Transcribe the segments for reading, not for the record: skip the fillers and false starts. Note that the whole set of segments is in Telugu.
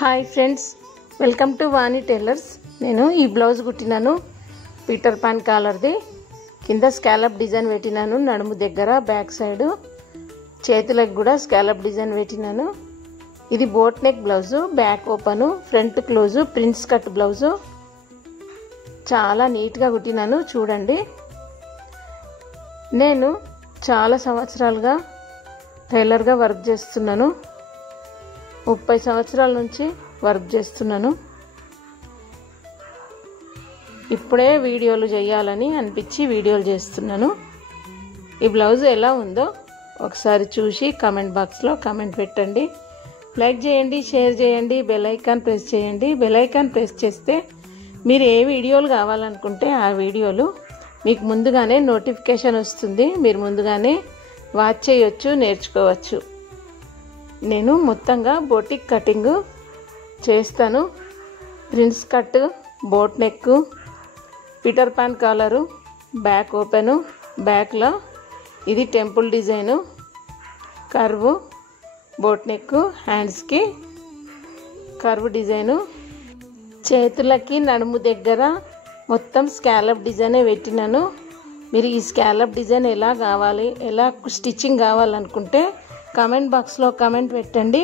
Hi friends, welcome to Vani tailors. నేను ఈ బ్లౌజ్ కుట్టినాను, పీటర్ పాన్ కాలర్ది. కింద స్కాలప్ డిజైన్ పెట్టినాను, నడుము దగ్గర బ్యాక్ సైడ్, చేతులకు కూడా స్కాలప్ డిజైన్ పెట్టినాను. ఇది boat neck blouse, back open, front close, prince cut blouse. చాలా నీట్గా కుట్టినాను, చూడండి. నేను చాలా సంవత్సరాలుగా టైలర్గా వర్క్ చేస్తున్నాను. 30 సంవత్సరాల నుంచి వర్క్ చేస్తున్నాను. ఇప్పుడే వీడియోలు చేయాలని అనిపించి వీడియోలు చేస్తున్నాను. ఈ బ్లౌజ్ ఎలా ఉందో ఒకసారి చూసి కామెంట్ బాక్స్లో కామెంట్ పెట్టండి. లైక్ చేయండి, షేర్ చేయండి, బెల్ ఐకాన్ ప్రెస్ చేయండి. బెల్ ఐకాన్ ప్రెస్ చేస్తే మీరు ఏ వీడియోలు కావాలనుకుంటే ఆ వీడియోలు మీకు ముందుగానే నోటిఫికేషన్ వస్తుంది. మీరు ముందుగానే వాచ్ చేయొచ్చు, నేర్చుకోవచ్చు. నేను మొత్తంగా బోటిక్ కటింగ్ చేస్తాను. Prince cut, boat neck, Peter Pan collar, back open, బ్యాక్లో ఇది temple design, curve, boat neck, హ్యాండ్స్కి కర్వ్ డిజైను, చేతులకి నడుము దగ్గర మొత్తం స్కాలప్ డిజైనే పెట్టినాను. మీరు ఈ స్కాలప్ డిజైన్ ఎలా కావాలి, ఎలా స్టిచ్చింగ్ కావాలనుకుంటే కామెంట్ బాక్స్లో కామెంట్ పెట్టండి.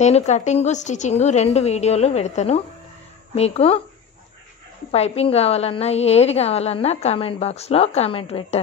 నేను కటింగు, స్టిచ్చింగు 2 వీడియోలు పెడతాను. మీకు పైపింగ్ కావాలన్నా ఏది కావాలన్నా కామెంట్ బాక్స్లో కామెంట్ పెట్టండి.